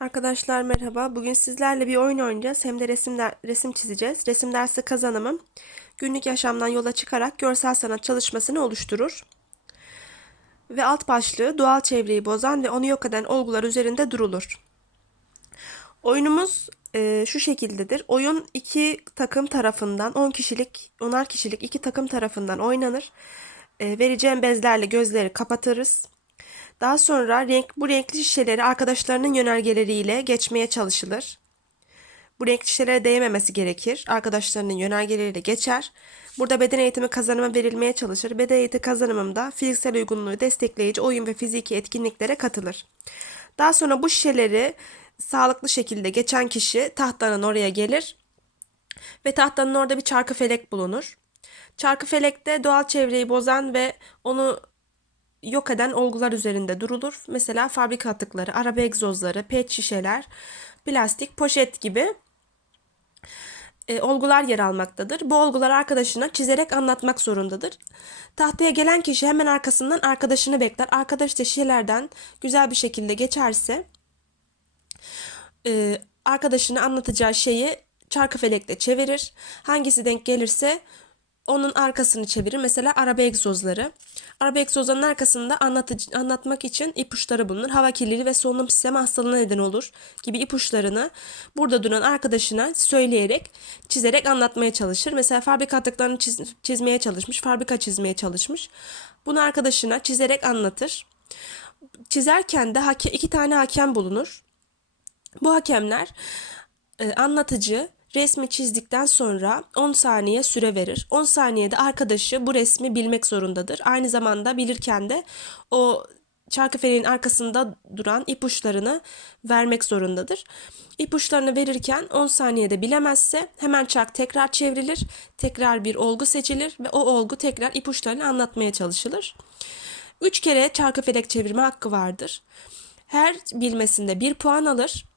Arkadaşlar merhaba. Bugün sizlerle bir oyun oynayacağız. Hem de resim, der- resim çizeceğiz. Resim dersi kazanımım günlük yaşamdan yola çıkarak görsel sanat çalışmasını oluşturur. Ve alt başlığı doğal çevreyi bozan ve onu yok eden olgular üzerinde durulur. Oyunumuz e, şu şekildedir. Oyun iki takım tarafından 10 kişilik, 10'ar kişilik iki takım tarafından oynanır. E, vereceğim bezlerle gözleri kapatırız. Daha sonra renk, bu renkli şişeleri arkadaşlarının yönergeleriyle geçmeye çalışılır. Bu renkli şişelere değmemesi gerekir. Arkadaşlarının yönergeleriyle geçer. Burada beden eğitimi kazanımı verilmeye çalışır. Beden eğitimi kazanımında fiziksel uygunluğu destekleyici oyun ve fiziki etkinliklere katılır. Daha sonra bu şişeleri sağlıklı şekilde geçen kişi tahtanın oraya gelir ve tahtanın orada bir çarkı felek bulunur. Çarkı felekte doğal çevreyi bozan ve onu yok eden olgular üzerinde durulur. Mesela fabrika atıkları, araba egzozları, pet şişeler, plastik, poşet gibi e, olgular yer almaktadır. Bu olgular arkadaşına çizerek anlatmak zorundadır. Tahtaya gelen kişi hemen arkasından arkadaşını bekler. Arkadaş da şişelerden güzel bir şekilde geçerse e, arkadaşına anlatacağı şeyi çarkıfelekle çevirir. Hangisi denk gelirse onun arkasını çevirir. Mesela araba egzozları. Araba egzozlarının arkasında anlatıcı, anlatmak için ipuçları bulunur. Hava kirliliği ve solunum sistemi hastalığına neden olur gibi ipuçlarını burada duran arkadaşına söyleyerek, çizerek anlatmaya çalışır. Mesela fabrika atıklarını çiz- çizmeye çalışmış, fabrika çizmeye çalışmış. Bunu arkadaşına çizerek anlatır. Çizerken de iki tane hakem bulunur. Bu hakemler e, anlatıcı resmi çizdikten sonra 10 saniye süre verir. 10 saniyede arkadaşı bu resmi bilmek zorundadır. Aynı zamanda bilirken de o çarkıfeleğin arkasında duran ipuçlarını vermek zorundadır. İpuçlarını verirken 10 saniyede bilemezse hemen çark tekrar çevrilir, tekrar bir olgu seçilir ve o olgu tekrar ipuçlarını anlatmaya çalışılır. 3 kere çarkıfelek çevirme hakkı vardır. Her bilmesinde 1 puan alır.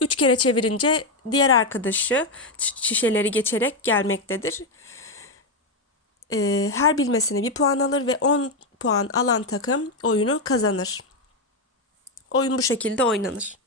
Üç kere çevirince diğer arkadaşı şişeleri geçerek gelmektedir. Ee, her bilmesine bir puan alır ve 10 puan alan takım oyunu kazanır. Oyun bu şekilde oynanır.